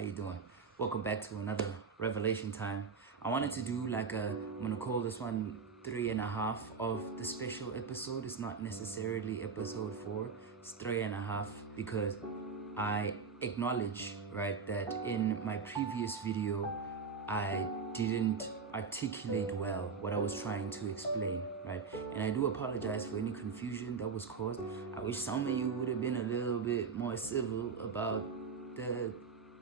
How you doing? Welcome back to another revelation time. I wanted to do I'm gonna call this one 3.5 of the special episode. It's not necessarily episode 4, it's 3.5 because I acknowledge, right, that in my previous video, I didn't articulate well what I was trying to explain, right? And I do apologize for any confusion that was caused. I wish some of you would have been a little bit more civil about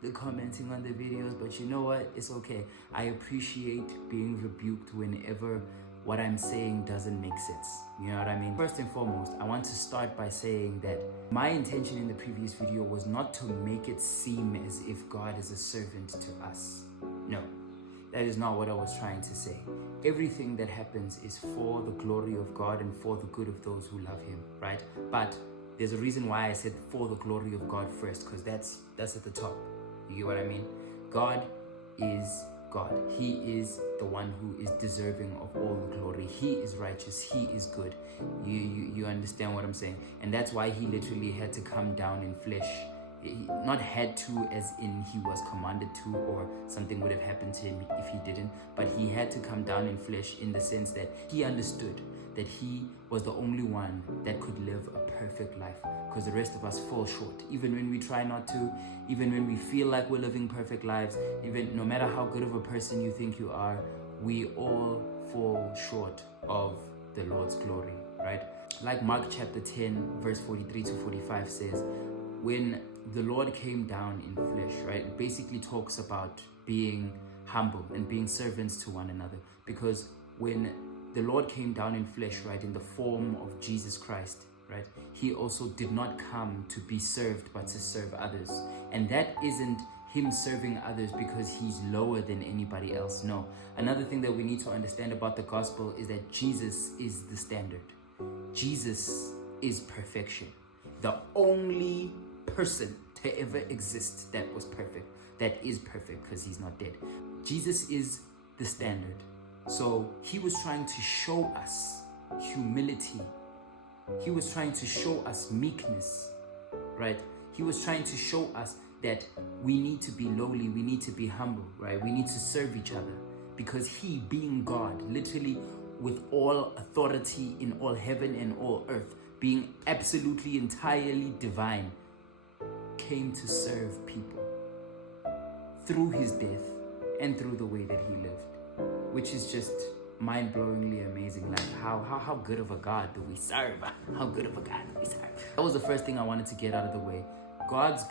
the commenting on the videos, but you know what? It's okay. I appreciate being rebuked whenever what I'm saying doesn't make sense. You know what I mean? First and foremost, I want to start by saying that my intention in the previous video was not to make it seem as if God is a servant to us. No, that is not what I was trying to say. Everything that happens is for the glory of God and for the good of those who love Him, right? But there's a reason why I said for the glory of God first, because that's at the top. You get what I mean? God is God. He is the one who is deserving of all the glory. He is righteous. He is good. You understand what I'm saying? And that's why He literally had to come down in flesh. Not had to as in He was commanded to, or something would have happened to Him if He didn't, but He had to come down in flesh in the sense that He understood that He was the only one that could live a perfect life, because the rest of us fall short. Even when we try not to, even when we feel like we're living perfect lives, even no matter how good of a person you think you are, we all fall short of the Lord's glory, right? Like Mark chapter 10 verse 43 to 45 says, when the Lord came down in flesh, right, it basically talks about being humble and being servants to one another. Because when the Lord came down in flesh, right, in the form of Jesus Christ, right, He also did not come to be served, but to serve others. And that isn't Him serving others because He's lower than anybody else. No. Another thing that we need to understand about the gospel is that Jesus is the standard. Jesus is perfection. The only person to ever exist that was perfect, that is perfect, because He's not dead. Jesus is the standard. So He was trying to show us humility. He was trying to show us meekness, right? He was trying to show us that we need to be lowly, we need to be humble, right? We need to serve each other, because He, being God, literally with all authority in all heaven and all earth, being absolutely entirely divine, came to serve people through His death and through the way that He lived, which is just mind-blowingly amazing. Like how good of a God do we serve? How good of a God do we serve? That was the first thing I wanted to get out of the way. God's